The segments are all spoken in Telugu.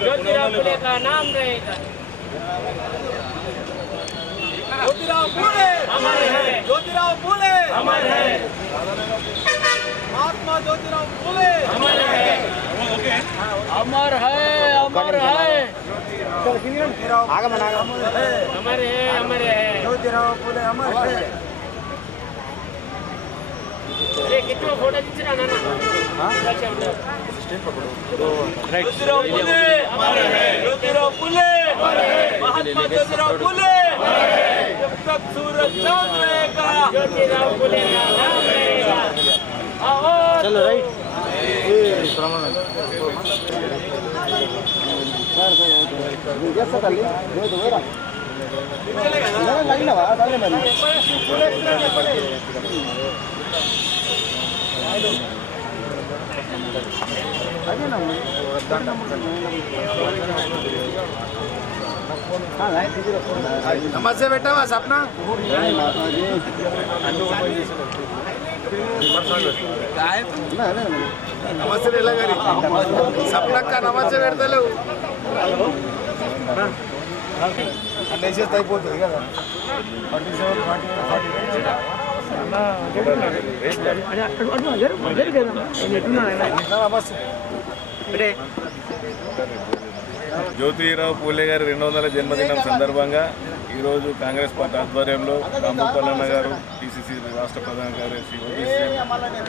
ज्योतिराव फुले का नाम रहेगा। ज्योतिराव फुले अमर है, ज्योतिराव फुले अमर है, महात्मा ज्योतिराव फुले अमर है, अमर है, अमर है, अमर है अमर है, अमर है। ज्योतिराव फुले अमर है। अरे कितना फोटो खींचना ना ज्योतिराव फुले अमर है, ज्योतिराव फुले महात्मा ज्योतिराव फुले जब तक सूरज चांद रहेगा ज्योतिराव फुले का नाम रहेगा। चलो राइट नमस्ते बेटा बस अपना నమస్తే వెళ్ళగారి సప్నక్క నమస్తే పెడతలేవు లేచేస్తే అయిపోతుంది కదా 47 జ్యోతిరావు పూలే గారి 200వ జన్మదినం సందర్భంగా ఈరోజు కాంగ్రెస్ పార్టీ ఆధ్వర్యంలో రాంభూపాలన్న గారు పిసిసి రాష్ట్ర ప్రధాన కార్యదర్శి ఓబీసీ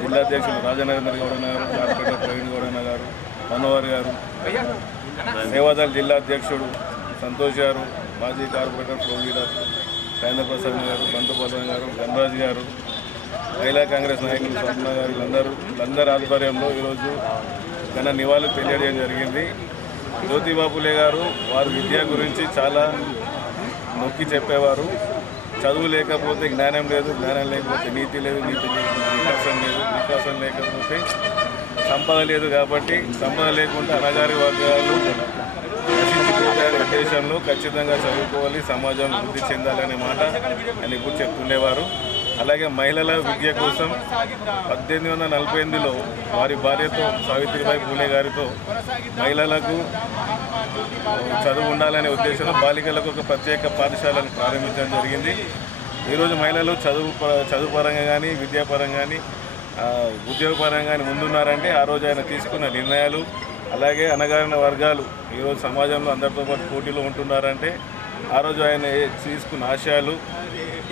జిల్లా అధ్యక్షులు రాజనరేంద్ర గౌడ గారు కార్పొరేటర్ ప్రవీణ్ గౌడ గారు మనోహర్ గారు సేవాదళ జిల్లా అధ్యక్షుడు సంతోష్ గారు మాజీ corporator pro leader Rajendra Prasad గారు బంతుపాలన్ గారు గణరాజ్ గారు మహిళా కాంగ్రెస్ నాయకులు స్వప్న గారు వీళ్ళందరూ ఆధ్వర్యంలో ఈరోజు ఘన నివాళులు తెలియజేయడం జరిగింది. జ్యోతిబా పూలే గారు వారి విద్య గురించి చాలా నొక్కి చెప్పేవారు. చదువు లేకపోతే జ్ఞానం లేదు, జ్ఞానం లేకపోతే నీతి లేదు, నీతి వికాసం లేదు, వికాసం లేకపోతే సంపద లేదు. కాబట్టి సంపద లేకుండా అణగారి వర్గాలు నశించిపోతారు. దేశంలో ఖచ్చితంగా చదువుకోవాలి, సమాజం వృద్ధి చెందాలనే మాట ఆయన ఇప్పుడు చెప్తుండేవారు. అలాగే మహిళల విద్య కోసం 1848లో వారి భార్యతో సావిత్రిబాయి పూలే గారితో మహిళలకు చదువు ఉండాలనే ఉద్దేశంతో బాలికలకు ఒక ప్రత్యేక పాఠశాలను ప్రారంభించడం జరిగింది. ఈరోజు మహిళలు చదువు పరంగా కానీ విద్యాపరంగా కానీ ఉద్యోగపరంగా కానీ ముందున్నారంటే ఆ రోజు ఆయన తీసుకున్న నిర్ణయాలు, అలాగే అణగారిన వర్గాలు ఈరోజు సమాజంలో అందరితో పాటు పోటీలో ఉంటున్నారంటే ఆ రోజు ఆయన తీసుకున్న ఆశయాలు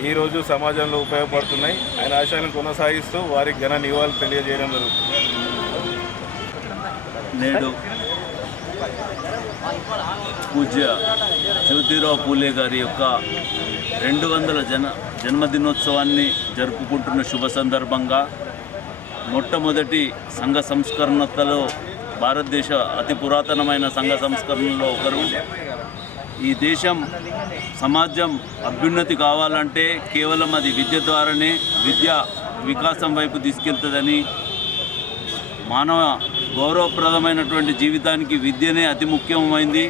ఈరోజు సమాజంలో ఉపయోగపడుతున్నాయి. ఆయన ఆశయాలను కొనసాగిస్తూ వారికి ఘన నివాళులు తెలియజేయడం జరుగుతుంది. నేడు పూజ్య జ్యోతిరావు పూలే గారి యొక్క 200వ జన్మదినోత్సవాన్ని జరుపుకుంటున్న శుభ సందర్భంగా మొట్టమొదటి సంఘ సంస్కరణలో భారతదేశ అతి పురాతనమైన సంఘ సంస్కరణలో ఒకరు. ఈ దేశం సమాజం అభ్యున్నతి కావాలంటే కేవలం అది విద్య ద్వారానే విద్య వికాసం వైపు తీసుకెళ్తుందని, మానవ గౌరవప్రదమైనటువంటి జీవితానికి విద్యనే అతి ముఖ్యమైంది.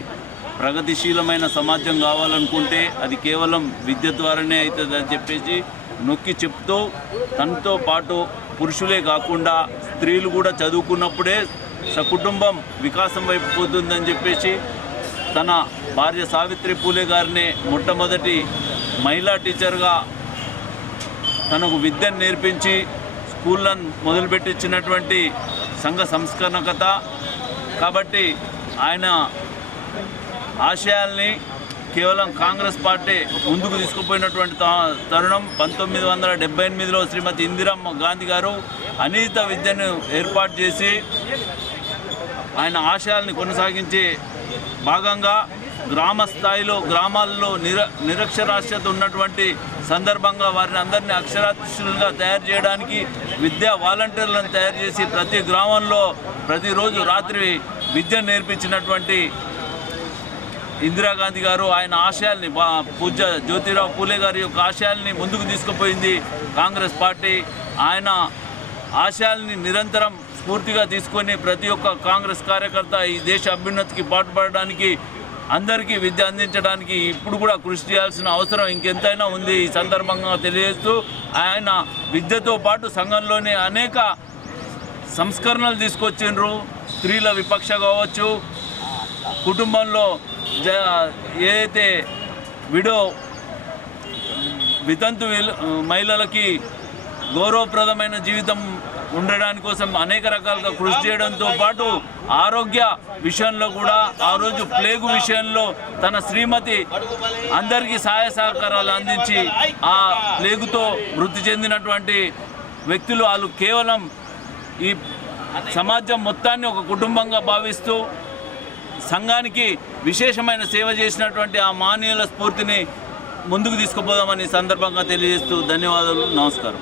ప్రగతిశీలమైన సమాజం కావాలనుకుంటే అది కేవలం విద్య ద్వారానే అవుతుందని చెప్పేసి నొక్కి చెప్తూ, తనతో పాటు పురుషులే కాకుండా స్త్రీలు కూడా చదువుకున్నప్పుడే సకుటుంబం వికాసం వైపు పోతుందని చెప్పేసి తన భార్య సావిత్రి పూలే గారిని మొట్టమొదటి మహిళా టీచర్గా తనకు విద్యను నేర్పించి స్కూళ్ళను మొదలుపెట్టించినటువంటి సంఘ సంస్కరణకత. కాబట్టి ఆయన ఆశయాల్ని కేవలం కాంగ్రెస్ పార్టీ ముందుకు తీసుకుపోయినటువంటి తరుణం 1978లో శ్రీమతి ఇందిరమ్మ గాంధీ గారు అనియత విద్యను ఏర్పాటు చేసి ఆయన ఆశయాల్ని కొనసాగించే భాగంగా గ్రామ స్థాయిలో గ్రామాల్లో నిరక్షరాస్యత ఉన్నటువంటి సందర్భంగా వారిని అందరినీ అక్షరాస్యులుగా తయారు చేయడానికి విద్యా వాలంటీర్లను తయారు చేసి ప్రతి గ్రామంలో ప్రతిరోజు రాత్రి విద్య నేర్పించినటువంటి ఇందిరాగాంధీ గారు ఆయన ఆశయాల్ని, పూజ్య జ్యోతిరావు పూలే గారి యొక్క ఆశయాల్ని ముందుకు తీసుకుపోయింది కాంగ్రెస్ పార్టీ. ఆయన ఆశయాల్ని నిరంతరం స్ఫూర్తిగా తీసుకొని ప్రతి ఒక్క కాంగ్రెస్ కార్యకర్త ఈ దేశ అభ్యున్నతికి పాటుపడడానికి, అందరికీ విద్య అందించడానికి ఇప్పుడు కూడా కృషి చేయాల్సిన అవసరం ఇంకెంతైనా ఉంది. ఈ సందర్భంగా తెలియజేస్తూ ఆయన విద్యతో పాటు సంఘంలోని అనేక సంస్కరణలు తీసుకొచ్చిండ్రు. స్త్రీల విపక్ష కావచ్చు, కుటుంబంలో ఏదైతే వితంతు మహిళలకి గౌరవప్రదమైన జీవితం ఉండడానికి కోసం అనేక రకాలుగా కృషి చేయడంతో పాటు ఆరోగ్య విషయంలో కూడా ఆ రోజు ప్లేగు విషయంలో తన శ్రీమతి అందరికీ సహాయ సహకారాలు అందించి ఆ ప్లేగుతో మృతి చెందినటువంటి వ్యక్తులు వాళ్ళు కేవలం ఈ సమాజం మొత్తాన్ని ఒక కుటుంబంగా భావిస్తూ సంఘానికి విశేషమైన సేవ చేసినటువంటి ఆ మానవీయుల స్ఫూర్తిని ముందుకు తీసుకుపోదామని సందర్భంగా తెలియజేస్తూ ధన్యవాదాలు, నమస్కారం.